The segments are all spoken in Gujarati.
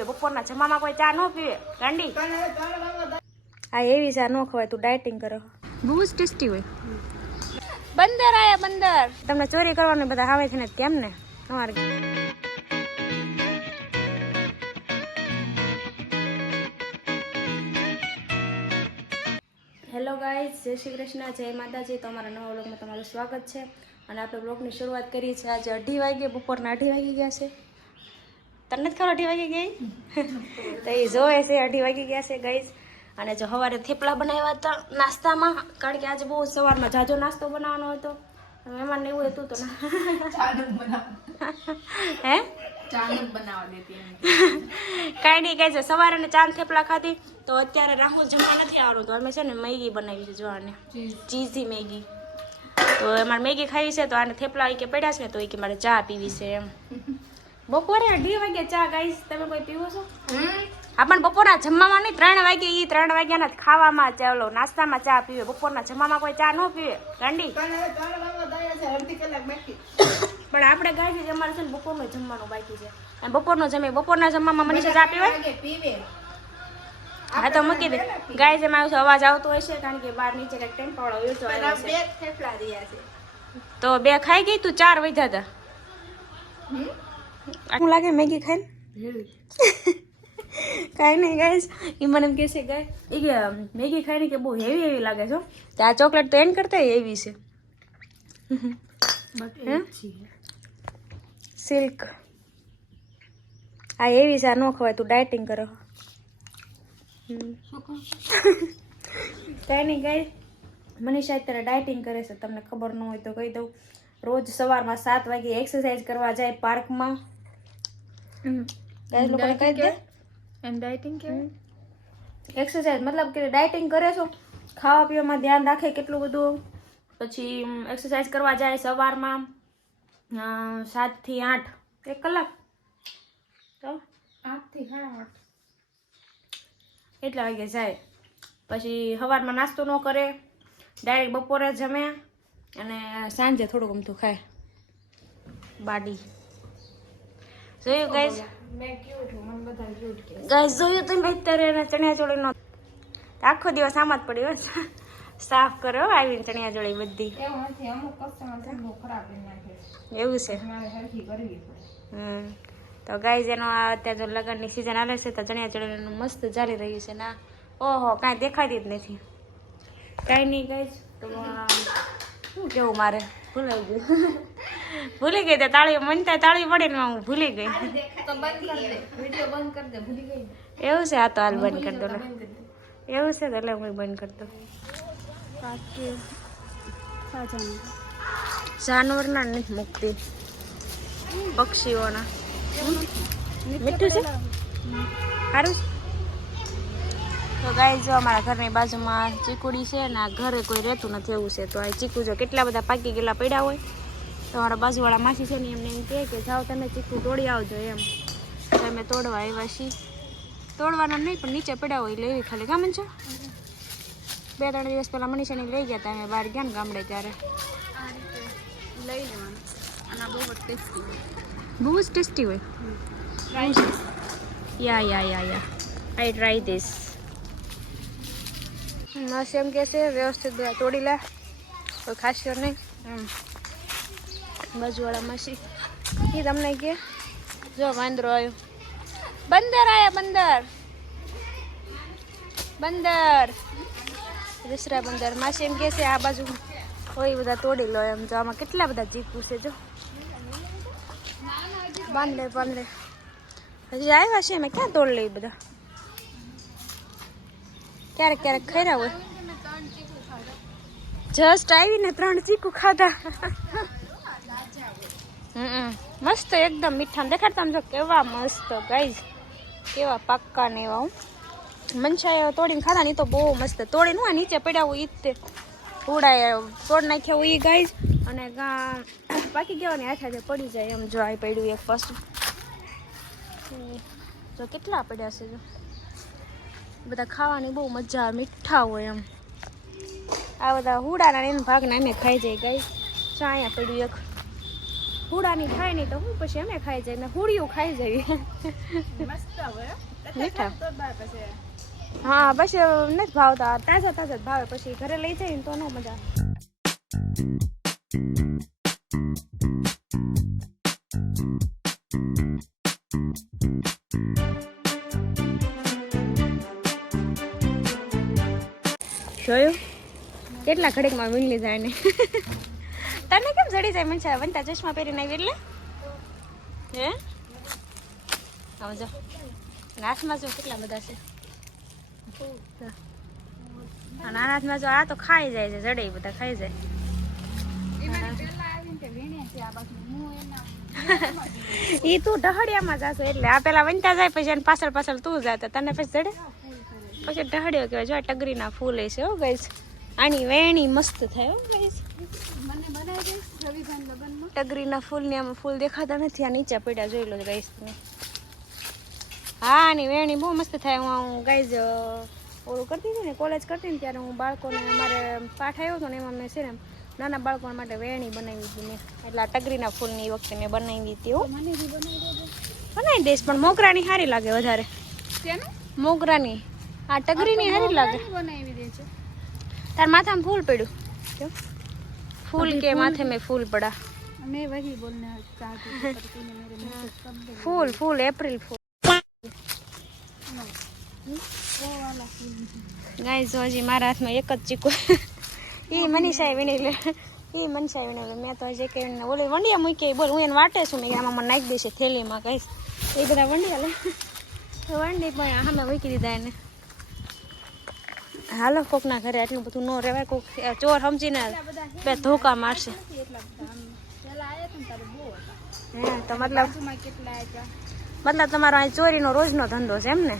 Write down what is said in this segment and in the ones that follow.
પીવે બપોરના જમામાં કોઈ ચા ન પીવે. ગાંડી. આ એવી ચા ન ખવાય તું ડાયટિંગ કરો. બહુ જ ટેસ્ટી હોય. બંદર આયા બંદર. તમને ચોરી કરવાનું બધા આવે છે ને કેમ ને? તમારે હેલો ગાઈઝ જય શ્રી કૃષ્ણ જય માતાજી. તમારા નવા વ્લોગમાં તમારું સ્વાગત છે. અને આપણે બ્લોગની શરૂઆત કરી છે આજે અઢી વાગે બપોરના અઢી વાગી ગયા છે. તને જ ખબર અઢી વાગી ગઈ? તો એ જોવે છે અઢી વાગી ગયા છે ગઈ અને જો સવારે થેપલા બનાવ્યા હતા નાસ્તામાં કારણ કે આજે બહુ સવારમાં જાજો નાસ્તો બનાવવાનો હતો. મહેમાન એવું હતું તો ના. હે? કાંઈ નહીં કહે છે સવારે ને ચાંદ થેપલા ખાધી તો અત્યારે રાહુલ જમવા નથી આવવાનું તો અમે છે ને મેગી બનાવી છે જો આને. ચીઝી. મેગી. તો અમારે મેગી ખાવી છે તો આને થેપલા ઈ કે પડ્યા છે ને તો એ કે મારે ચા પીવી છે એમ. બપોરે અઢી વાગે ચા ગાઈશ. તમે કોઈ પીવો છો? આપણને પણ બપોરના જમવામાં નહીં ત્રણ વાગે એ ત્રણ વાગ્યાના ખાવામાં ચાલો નાસ્તામાં ચા પીવે. બપોરના જમવામાં કોઈ ચા ન પીવે. ગાંડી પણ આપણે ગાય છે અમારે છે ને બપોરનું જમવાનું બાકી છે. અને બપોરનું જમે બપોરના જમવામાં મનીષા ચા પીવે. હા તો મૂકી દે. ગાય જેમ મારું છે અવાજ આવતો હોય છે કારણ કે બહાર નીચે કંઈક ટેમ્પો યોજો આવ્યો છે. તો બે ખાઈ ગઈ તું ચાર વધ્યા હતા શું લાગે મેગી ખાઈને? કાંઈ નહીં ગાઈસ એ મને એમ કે છે ગાય એ કે મેગી ખાઈને કે બહુ હેવી હેવી લાગે છે તો આ ચોકલેટ તો એન કરતા હેવી છે. સિલ્ક. આ એવી છે આ ન ખવાય તું ડાયટિંગ કરો. કાંઈ નહીં ગાય મનીષા અત્યારે ડાયટિંગ કરે છે તમને ખબર ન હોય તો કહી દઉં. રોજ સવારમાં સાત વાગે એક્સરસાઇઝ કરવા જાય પાર્કમાં લોકોને કહી દે. એક્સરસાઇઝ મતલબ કે ડાયટિંગ કરે છો. ખાવા પીવામાં ધ્યાન રાખે કેટલું બધું. પછી એક્સરસાઇઝ કરવા જાય સવારમાં સાતથી આઠ. એક કલાક. તો? એટલા વાગે જાય. પછી સવારમાં નાસ્તો ન કરે. ડાયરેક્ટ બપોરે જમે અને સાંજે થોડું ગમતું ખાય. બાડી. જોયું ગાઈઝ ગાઈઝ જોયું તમે અત્યારે એના ચણિયા આખો દિવસ આમ જ પડ્યો સાફ કરો આવીને ચણિયા ચોળી બધી. એવું છે હમ. તો ગાઈઝ એનો આ અત્યારે જો લગ્નની સિઝન આવે છે તો ચણિયા ચોળીનું મસ્ત ચાલી રહ્યું છે ના ઓહો કાંઈ દેખાતી જ નથી. કાંઈ નહીં ગાઈઝ તો શું કેવું મારે? ભૂલાઈ ગયું. ભૂલી ગઈ તો તાળી મનતા તાળી પડે ને હું ભૂલી ગઈ. એવું છે આ તો હાલ બંધ કરી દો ને. એવું છે એટલે હું બંધ કરી દઉં. જાનવરના નથી મૂકતી. પક્ષીઓના. મીઠું છે? સારું તો ગાય જો અમારા ઘરની બાજુમાં ચીકુડી છે ને આ ઘરે કોઈ રહેતું નથી એવું છે તો આ ચીકુ જો કેટલા બધા પાકી ગયેલા પડ્યા હોય તો અમારા બાજુવાળા માસી છે ને એમને એમ કહે કે જાઓ તમે ચીકું તોડી આવજો એમ. તો અમે તોડવા આવ્યા છીએ. તોડવાના નહીં પણ નીચે પડ્યા હોય લેવી ખાલી ગામન છો. બે ત્રણ દિવસ પહેલાં મનીષાને લઈ ગયા હતા અમે બહાર ગયા ને ગામડે ત્યારે. લઈ લેવાનું. બહુ જ ટેસ્ટી હોય. યા યા યા યા આઈ ટ્રાય ધીસ મસ્ત એમ કહે છે વ્યવસ્થિત તોડી લે. કોઈ ખાસ્યો નહીં. બાજુવાળા માસી એ તમને કે? જો વાંદરો આવ્યો. બંદર આયા બંદર. બંદર. દુસરા બંદર. માસી એમ કે છે આ બાજુ હોય બધા તોડી લો એમ. જો આમાં કેટલા બધા ચીકુ છે જો. બાંધલે બાંધલે. હજી આવ્યા છે અમે. ક્યાં તોડ લઈ બધા? ક્યારેક ક્યારેક ખરા હોય. જસ્ટ આવીને ત્રણ ચીકુ ખાધા. મસ્ત એકદમ મીઠા. ને દેખાડતા ને જો કેવા મસ્ત ગાઈઝ કેવા પાક્કા ને એવા, હું. મનસાએ તોડીને ખાધા ને તો બહુ મસ્ત. તોડીને નું નીચે પડ્યા હોય, ઈ જ તે ઉડાય તોડ નાખ્યા હોય એ ગાઈઝ અને પાકી ગયા ને હાથે આજે પડી જાય એમ જો આ પડ્યું એક પાછું. જો કેટલા પડ્યા છે, જો. બધા ખાવાની બહુ મજા, મીઠા હોય એમ. આ બધા હુડાના એના ભાગના અમે ખાઈ જાય ગાઈ ચા અહીંયા પડ્યું એક. હુડાની ખાય નહીં તો હું પછી અમે ખાઈ જાય ને હુડિયું ખાઈ જઈએ. મીઠા. હા બસ નથી ભાવતા. તાજા તાજા જ ભાવે. પછી ઘરે લઈ જઈએ તો ન મજા જોયું? કેટલા ઘડીકમાં વીણલી જાય એને તને કેમ જડી જાય? મનસા વનતા ચશ્મા પહેરીને આવી એટલે. હે? આવજો જો. હાથમાં જો કેટલા બધા છે. આ હાથમાં જો આ તો ખાઈ જાય છે, જડે બધા ખાઈ જાય. ઈ તું ઢહડિયામાં જાશો એટલે. આ પેલા વનતા જાય, પછી એને પાછળ પાછળ તું જાય તને પછી જડે. પછી ઢહડ્યો કહેવાય. જો ટગરીના ફૂલ છે હો ગઈશ આની વેણી મસ્ત થાય હો ગઈશ ટગરીના ફૂલને આમ ફૂલ દેખાતા નથી આ નીચે પડ્યા જોઈ લો ગાઈશ હા આની વેણી બહુ મસ્ત થાય. હું હું ગાઈઝ ઓલું કરતી હતી ને કોલેજ કરતી ને ત્યારે હું બાળકોને અમારે પાઠ આવ્યો હતો ને એમાં મેં છે ને નાના બાળકો માટે વેણી બનાવી હતી મેં. એટલે આ ટગરીના ફૂલની વખતે મેં બનાવી હતી મને બનાવી દઈશ પણ મોગરાની સારી લાગે વધારે. મોગરાની. આ ટગરીની સારી લાગે. બનાવી દે છે. તાર માથામાં ફૂલ પડ્યું. ફૂલ કે માથે મેં ફૂલ પડા. मैं वही बोलना चाहती थी पर तूने मेरे मुंह से शब्द बोल- फूल फूल अप्रैल फूल वो वाला फूल ગાઈઝ જો હજી મારા હાથમાં એક જ ચીકુ ઈ મનીષાએ વીણી લે ઈ મનીષાએ વીણી લે મેં તો હજી કે ઓલી વંડિયા મૂકી બોલ હું એને વાટે છું મેં કીધું આમાં મને નાખી દઈશ થેલીમાં કહીશ એ બધા વંડિયા લે તો વંડી પણ સામે મૂકી દીધા એને હાલો કોકના ઘરે આટલું બધું ન રહેવાય કોક ચોર સમજીને બે ધોકા મારશે તો મતલબ મતલબ તમારો અહીં ચોરીનો રોજનો ધંધો છે એમ ને?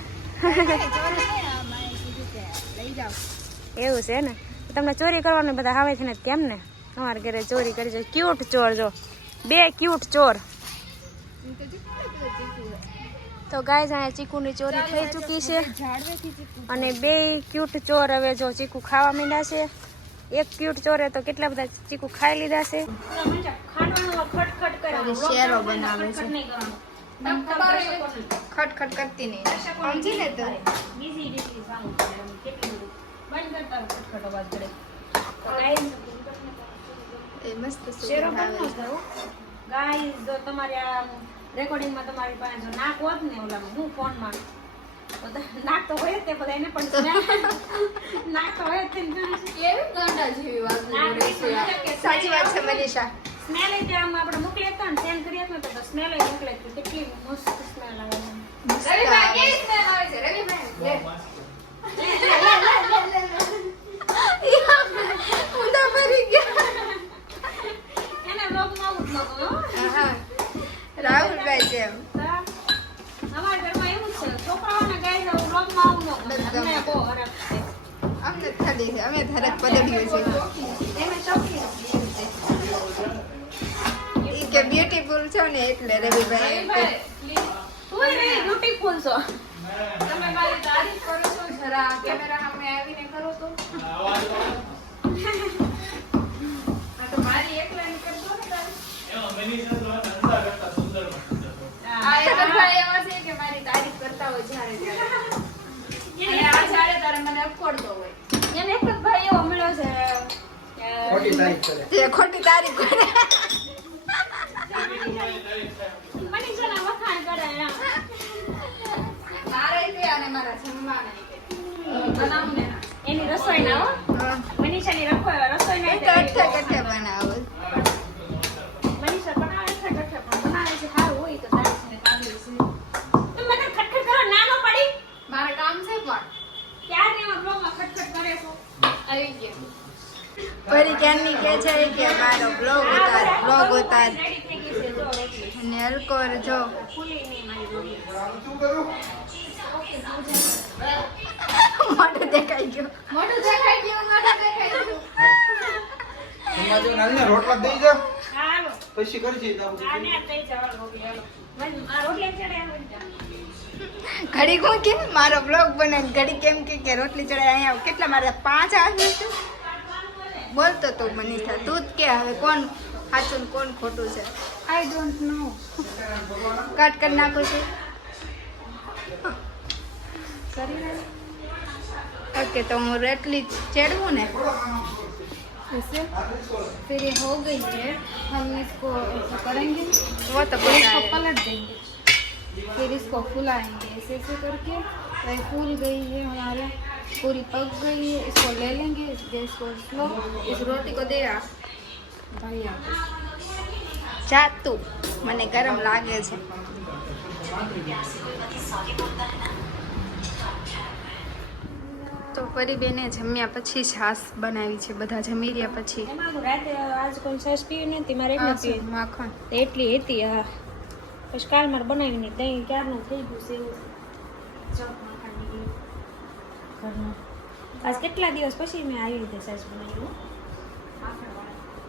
એવું છે ને? તમને ચોરી કરવાનું બધા આવે છે ને કેમ ને? તમારા ઘરે ચોરી કરી જાય ક્યુટ ચોર જો. બે ક્યુટ ચોર. તો ગાય અહીંયા ચીકુની ચોરી થઈ ચૂકી છે. અને બે ક્યુટ ચોર હવે જો ચીકુ ખાવા માંડ્યા છે. એક ક્યુટ ચોરે તો કેટલા બધા ચીકુ ખાઈ લીધા છે. શેરો બનાવે છે. ખટખટ કરતી નહીં. સમજી ને તો. એ મસ્ત શેરો કરું. ગાઈસ જો તમારે આ રેકોર્ડિંગમાં તમારી પાસે જો નાક હોત ને ઓલામાં હું ફોનમાં તો ત- હોય તે બધા એને પણ smell- હોય તે કેવી ગાંડા જેવી વાત નાક કરે છે. આ. સાચી વાત છે મનીષા. સ્મેલ એ આમ આપણે મોકલી ને સેન્ડ તો સ્મેલ એ મોકલે તો કેટલી મસ્ત સ્મેલ આવે છે. રવિભાઈ કેવી સ્મેલ આવે છે? રવિભાઈ. રાહુલભાઈ જેમ તો અમારા ઘરમાં એવું જ છે છોકરાઓને ગાય છે vlogમાં આવું ન ગમે. બધા. અમને ખાલી છે અમે ધરક પદડ્યું છે કે બ્યુટીફુલ છો ને એટલે રવિભાઈ beautiful છો. તમે મારી તારીફ કરો છો જરા કેમેરા સામે આવીને કરો તો આ તો એવા છે કે મારી તારીફ કરતા હોય જ્યારે અને આ જ્યારે તારે મને અખોડતો હોય. એને એક જ ભાઈ એવો મળ્યો છે. કે તે ખોટી તારીખ કરે. મનીષાના વખાણ કરે મારે તે અને મારા જમવાના ઈ કે. બનાવું ને ના. એની રસોઈના હો હા. મનીષાની રખો- રસોઈના એ તે તો અઠે કઠે બનાવો મનીષા બનાવે છે ગઠે પણ બનાવે છે સારું હોય તો તારી છે તારી છે તું મને ખટખટ કરો નાનો પડી મારે કામ છે પણ ક્યારે એમાં બ્લોગમાં ખટખટ કરે છો આવી ગયું ફરી ક્યારની કે છે કે મારો બ્લોગ ઉતાર બ્લોગ ઉતાર. અને હલકોર જો. મોઢું દેખાઈ ગયું. મોઢું દેખાઈ ગયું મોઢું દેખાઈ ગયું. તમારે નાની રોટલા દઈ જા. હાલો. પછી કરજે ઘડી કોણ કે? મારો બ્લોગ બને ઘડી કેમ કે કે રોટલી ચડાય અહીંયા કેટલા મારા પાંચ આવે છે? બોલતો તો મનીષા તું જ કે હવે કોણ સાચું ને કોણ ખોટું છે આઈ ડોન્ટ નો કટ કરી નાખું છું કરી લે ओके तो હું रेटली चढ़ूँ ने ऐसे फिर ये हो गई है हम इसको ऐसा करेंगे वो तो फिर पता इसको है पलट देंगे फिर इसको फुलाएंगे ऐसे ऐसे करके तो ये फूल गई है हमारे पूरी पक गई है इसको is this for slow is roti ko bhaiya. જાતું મને ગરમ લાગે છે તો ફરી બેને જમ્યા પછી છાસ બનાવી છે બધા જમી રહ્યા પછી આજ કોઈ છાસ પીવી નથી મારે એક માખણ એટલી હતી હા. પછી કાલ મારે બનાવીને દહીં ક્યારનું થઈ ગયું છે આજ કેટલા દિવસ પછી મેં આવી રીતે સાસ બનાવ્યું?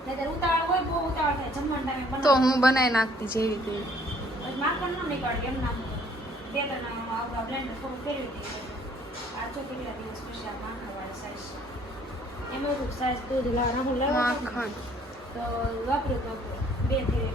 નહીંતર ઉતાવળ હોય બહુ ઉતાવળ થાય. જમવાના ટાઈમે બનાવો. તો હું બનાવી નાખતી જેવી પછી માખણ ન નીકળે એમ નામ બે ત્રણ આપણા બ્લેન્ડર થોડું ફેરવી દઈએ. આ તો કેટલા દિવસ પછી આ માખણવાળી સાઈઝ એમાં શું સાઈઝ દૂધ લાવ રાહુલ લાવ્યો હતો ને, માખણ તો બેથી